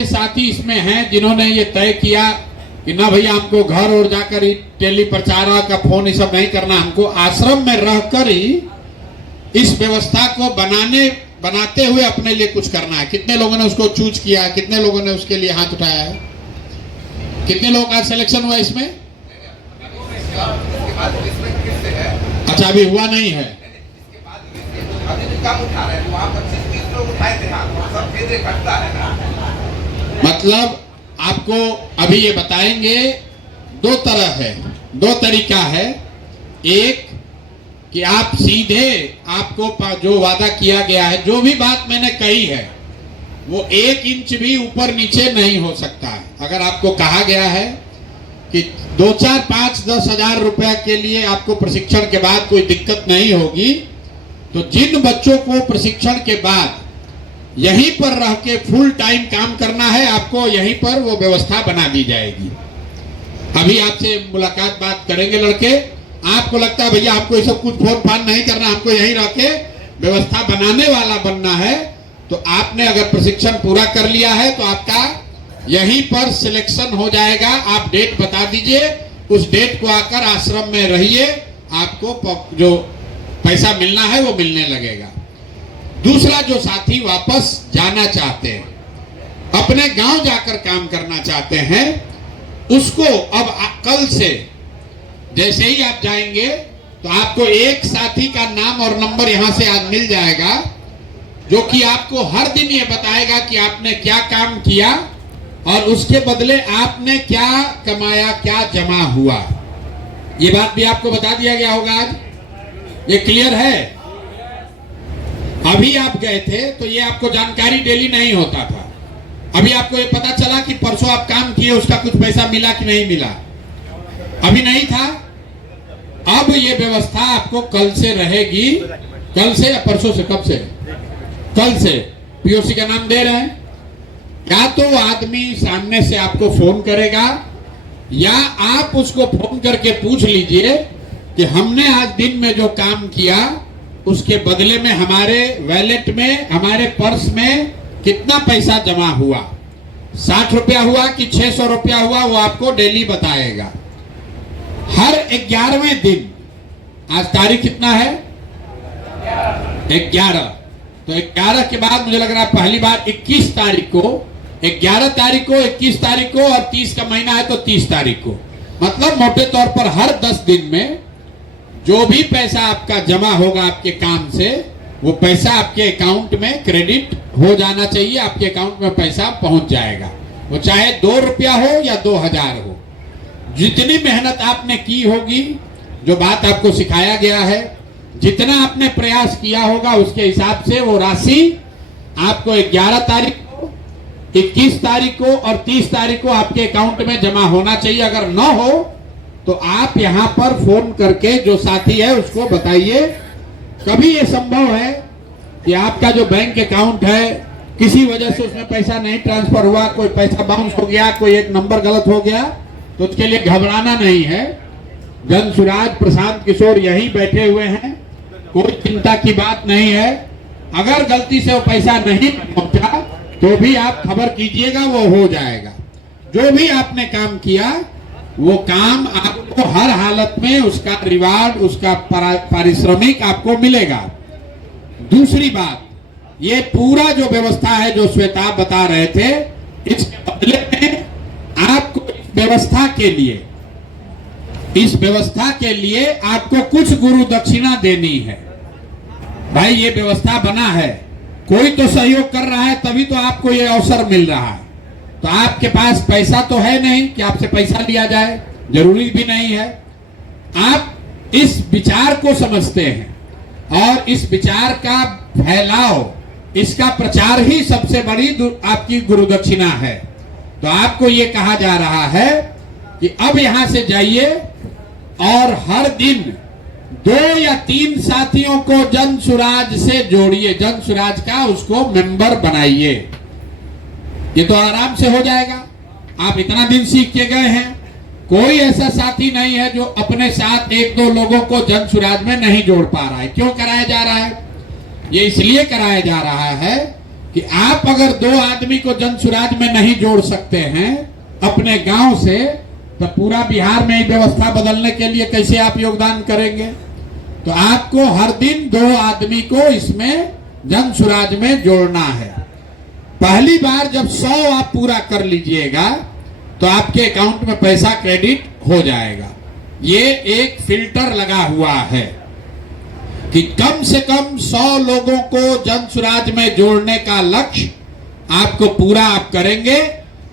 साथी इसमें हैं जिन्होंने ये तय किया कि ना भैया हमको घर और जाकर ही टेली प्रचारक का फोन ये सब नहीं करना, हमको आश्रम में रहकर ही इस व्यवस्था को बनाते हुए अपने लिए कुछ करना है। कितने लोगों ने उसको चूज किया, कितने लोगों ने उसके लिए हाथ उठाया है, कितने लोगों का सिलेक्शन हुआ इसमें? अच्छा, अभी हुआ नहीं है। मतलब आपको अभी ये बताएंगे, दो तरह है, दो तरीका है। एक कि आप सीधे आपको जो वादा किया गया है, जो भी बात मैंने कही है वो 1 इंच भी ऊपर नीचे नहीं हो सकता है। अगर आपको कहा गया है कि 2, 4, 5, 10 हजार रुपया के लिए आपको प्रशिक्षण के बाद कोई दिक्कत नहीं होगी, तो जिन बच्चों को प्रशिक्षण के बाद यहीं पर रह के फुल टाइम काम करना है, आपको यहीं पर वो व्यवस्था बना दी जाएगी। अभी आपसे मुलाकात बात करेंगे लड़के। आपको लगता है भैया आपको ये सब कुछ फोन फान नहीं करना, हमको यहीं रह के व्यवस्था बनाने वाला बनना है, तो आपने अगर प्रशिक्षण पूरा कर लिया है तो आपका यहीं पर सिलेक्शन हो जाएगा। आप डेट बता दीजिए, उस डेट को आकर आश्रम में रहिए, आपको जो पैसा मिलना है वो मिलने लगेगा। दूसरा, जो साथी वापस जाना चाहते हैं, अपने गांव जाकर काम करना चाहते हैं, उसको अब कल से जैसे ही आप जाएंगे तो आपको एक साथी का नाम और नंबर यहां से आज मिल जाएगा, जो कि आपको हर दिन ये बताएगा कि आपने क्या काम किया और उसके बदले आपने क्या कमाया, क्या जमा हुआ। ये बात भी आपको बता दिया गया होगा आज। ये क्लियर है? अभी आप गए थे तो ये आपको जानकारी डेली नहीं होता था। अभी आपको ये पता चला कि परसों आप काम किए, उसका कुछ पैसा मिला कि नहीं मिला, अभी नहीं था। अब ये व्यवस्था आपको कल से रहेगी। कल से या परसों से? कब से? कल से। पीओसी का नाम दे रहे हैं। या तो आदमी सामने से आपको फोन करेगा, या आप उसको फोन करके पूछ लीजिए कि हमने आज दिन में जो काम किया उसके बदले में हमारे वैलेट में, हमारे पर्स में कितना पैसा जमा हुआ। 60 रुपया हुआ कि 600 रुपया हुआ, वो आपको डेली बताएगा। हर 11वें दिन, आज तारीख कितना है? 11। तो 11 के बाद मुझे लग रहा है पहली बार 21 तारीख को, 11 तारीख को, 21 तारीख को, और 30 का महीना है तो 30 तारीख को, मतलब मोटे तौर पर हर 10 दिन में जो भी पैसा आपका जमा होगा आपके काम से, वो पैसा आपके अकाउंट में क्रेडिट हो जाना चाहिए। आपके अकाउंट में पैसा पहुंच जाएगा, वो चाहे 2 रुपया हो या 2000 हो। जितनी मेहनत आपने की होगी, जो बात आपको सिखाया गया है, जितना आपने प्रयास किया होगा, उसके हिसाब से वो राशि आपको 11 तारीख को, 21 तारीख को और 30 तारीख को आपके अकाउंट में जमा होना चाहिए। अगर न हो तो आप यहां पर फोन करके जो साथी है उसको बताइए। कभी ये संभव है कि आपका जो बैंक अकाउंट है किसी वजह से उसमें पैसा नहीं ट्रांसफर हुआ, कोई पैसा बाउंस हो गया, कोई एक नंबर गलत हो गया, तो उसके लिए घबराना नहीं है। जन सुराज प्रशांत किशोर यहीं बैठे हुए हैं, कोई चिंता की बात नहीं है। अगर गलती से वो पैसा नहीं पहुंचा तो भी आप खबर कीजिएगा, वो हो जाएगा। जो भी आपने काम किया वो काम आपको हर हालत में उसका रिवार्ड, उसका पारिश्रमिक आपको मिलेगा। दूसरी बात, ये पूरा जो व्यवस्था है जो श्वेता बता रहे थे, इसके बदले में आपको इस व्यवस्था के लिए आपको कुछ गुरु दक्षिणा देनी है। भाई ये व्यवस्था बना है, कोई तो सहयोग कर रहा है, तभी तो आपको ये अवसर मिल रहा है। तो आपके पास पैसा तो है नहीं कि आपसे पैसा लिया जाए, जरूरी भी नहीं है। आप इस विचार को समझते हैं और इस विचार का फैलाव, इसका प्रचार ही सबसे बड़ी आपकी गुरुदक्षिणा है। तो आपको ये कहा जा रहा है कि अब यहां से जाइए और हर दिन 2 या 3 साथियों को जन सुराज से जोड़िए, जन सुराज का उसको मेंबर बनाइए। ये तो आराम से हो जाएगा। आप इतना दिन सीख के गए हैं, कोई ऐसा साथी नहीं है जो अपने साथ 1-2 लोगों को जन सुराज में नहीं जोड़ पा रहा है। क्यों कराया जा रहा है? ये इसलिए कराया जा रहा है कि आप अगर 2 आदमी को जन सुराज में नहीं जोड़ सकते हैं अपने गांव से, तो पूरा बिहार में ही व्यवस्था बदलने के लिए कैसे आप योगदान करेंगे? तो आपको हर दिन 2 आदमी को इसमें जन सुराज में जोड़ना है। पहली बार जब 100 आप पूरा कर लीजिएगा तो आपके अकाउंट में पैसा क्रेडिट हो जाएगा। ये एक फिल्टर लगा हुआ है कि कम से कम 100 लोगों को जन सुराज में जोड़ने का लक्ष्य आपको पूरा आप करेंगे,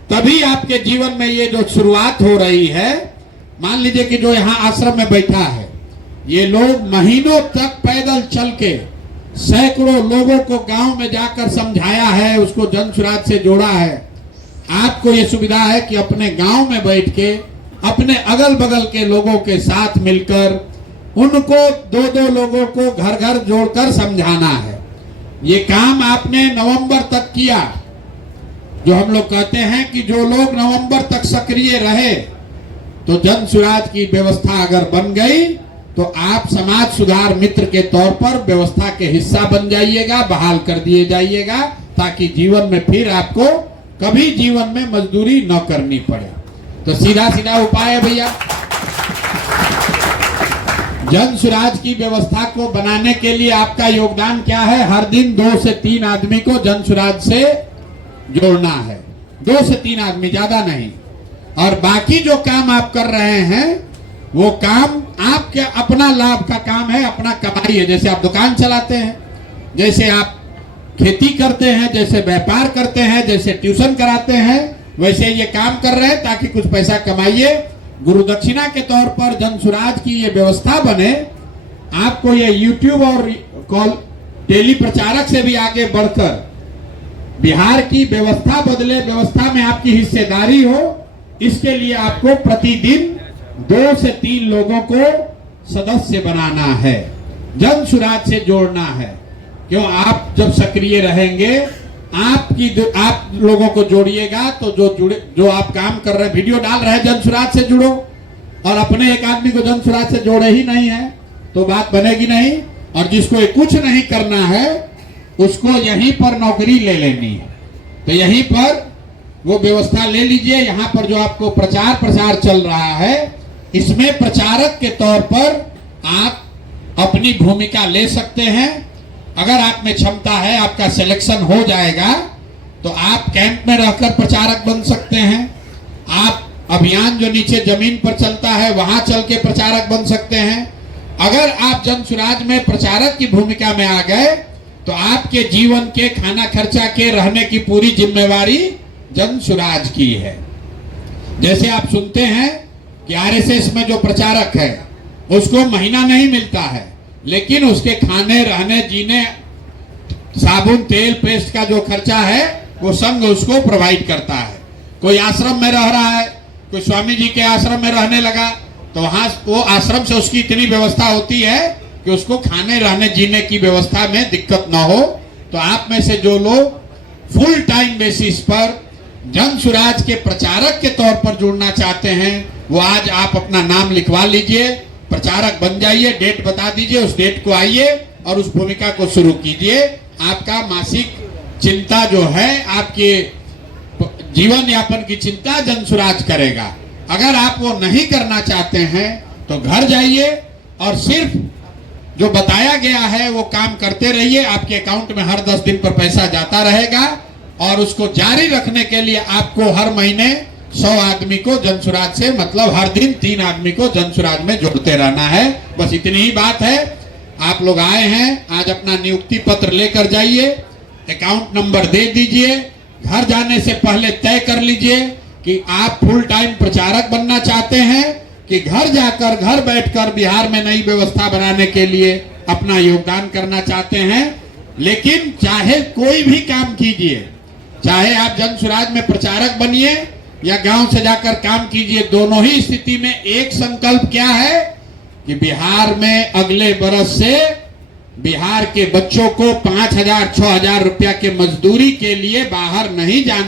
तभी आपके जीवन में ये जो शुरुआत हो रही है। मान लीजिए कि जो यहाँ आश्रम में बैठा है, ये लोग महीनों तक पैदल चल के सैकड़ों लोगों को गांव में जाकर समझाया है, उसको जन सुराज से जोड़ा है। आपको ये सुविधा है कि अपने गांव में बैठ के अपने अगल बगल के लोगों के साथ मिलकर उनको 2-2 लोगों को घर घर जोड़कर समझाना है। ये काम आपने नवंबर तक किया। जो हम लोग कहते हैं कि जो लोग नवंबर तक सक्रिय रहे, तो जन सुराज की व्यवस्था अगर बन गई तो आप समाज सुधार मित्र के तौर पर व्यवस्था के हिस्सा बन जाइएगा, बहाल कर दिए जाइएगा, ताकि जीवन में फिर आपको कभी जीवन में मजदूरी न करनी पड़े। तो सीधा सीधा उपाय है भैया, जन सुराज की व्यवस्था को बनाने के लिए आपका योगदान क्या है? हर दिन 2 से 3 आदमी को जन सुराज से जोड़ना है। 2 से 3 आदमी, ज्यादा नहीं। और बाकी जो काम आप कर रहे हैं वो काम आपके अपना लाभ का काम है, अपना कमाई है। जैसे आप दुकान चलाते हैं, जैसे आप खेती करते हैं, जैसे व्यापार करते हैं, जैसे ट्यूशन कराते हैं, वैसे ये काम कर रहे हैं ताकि कुछ पैसा कमाइए। गुरु दक्षिणा के तौर पर जन सुराज की ये व्यवस्था बने। आपको ये यूट्यूब और कॉल टेली प्रचारक से भी आगे बढ़कर बिहार की व्यवस्था बदले, व्यवस्था में आपकी हिस्सेदारी हो, इसके लिए आपको प्रतिदिन 2 से 3 लोगों को सदस्य बनाना है, जन सुराज से जोड़ना है। क्यों? आप जब सक्रिय रहेंगे, आप लोगों को जोड़िएगा तो जो आप काम कर रहे हैं, वीडियो डाल रहे हैं, जन सुराज से जुड़ो। और अपने एक आदमी को जन सुराज से जोड़े ही नहीं है तो बात बनेगी नहीं। और जिसको कुछ नहीं करना है उसको यहीं पर नौकरी ले लेनी है, तो यहीं पर वो व्यवस्था ले लीजिए। यहाँ पर जो आपको प्रचार प्रसार चल रहा है, इसमें प्रचारक के तौर पर आप अपनी भूमिका ले सकते हैं। अगर आप में क्षमता है, आपका सिलेक्शन हो जाएगा तो आप कैंप में रहकर प्रचारक बन सकते हैं। आप अभियान जो नीचे जमीन पर चलता है वहां चल के प्रचारक बन सकते हैं। अगर आप जन सुराज में प्रचारक की भूमिका में आ गए तो आपके जीवन के खाना खर्चा के रहने की पूरी जिम्मेवारी जन सुराज की है। जैसे आप सुनते हैं कि आरएसएस में जो प्रचारक है उसको महीना नहीं मिलता है, लेकिन उसके खाने, रहने, जीने, साबुन, तेल, पेस्ट का जो खर्चा है वो संघ उसको प्रोवाइड करता है। कोई आश्रम में रह रहा है, कोई स्वामी जी के आश्रम में रहने लगा, तो वहां वो आश्रम से उसकी इतनी व्यवस्था होती है कि उसको खाने, रहने, जीने की व्यवस्था में दिक्कत ना हो। तो आप में से जो लोग फुल टाइम बेसिस पर जन सुराज के प्रचारक के तौर पर जुड़ना चाहते हैं, वो आज आप अपना नाम लिखवा लीजिए, प्रचारक बन जाइए। डेट बता दीजिए, उस डेट को आइए और उस भूमिका को शुरू कीजिए। आपका मासिक चिंता जो है, आपके जीवन यापन की चिंता जन सुराज करेगा। अगर आप वो नहीं करना चाहते हैं तो घर जाइए और सिर्फ जो बताया गया है वो काम करते रहिए। आपके अकाउंट में हर 10 दिन पर पैसा जाता रहेगा और उसको जारी रखने के लिए आपको हर महीने 100 आदमी को जन सुराज से, मतलब हर दिन 3 आदमी को जन सुराज में जोड़ते रहना है। बस इतनी ही बात है। आप लोग आए हैं, आज अपना नियुक्ति पत्र लेकर जाइए, अकाउंट नंबर दे दीजिए। घर जाने से पहले तय कर लीजिए कि आप फुल टाइम प्रचारक बनना चाहते हैं कि घर जाकर, घर बैठकर बिहार में नई व्यवस्था बनाने के लिए अपना योगदान करना चाहते हैं। लेकिन चाहे कोई भी काम कीजिए, चाहे आप जन सुराज में प्रचारक बनिए या गांव से जाकर काम कीजिए, दोनों ही स्थिति में एक संकल्प क्या है कि बिहार में अगले बरस से बिहार के बच्चों को 5,000 6,000 रुपया के मजदूरी के लिए बाहर नहीं जाना।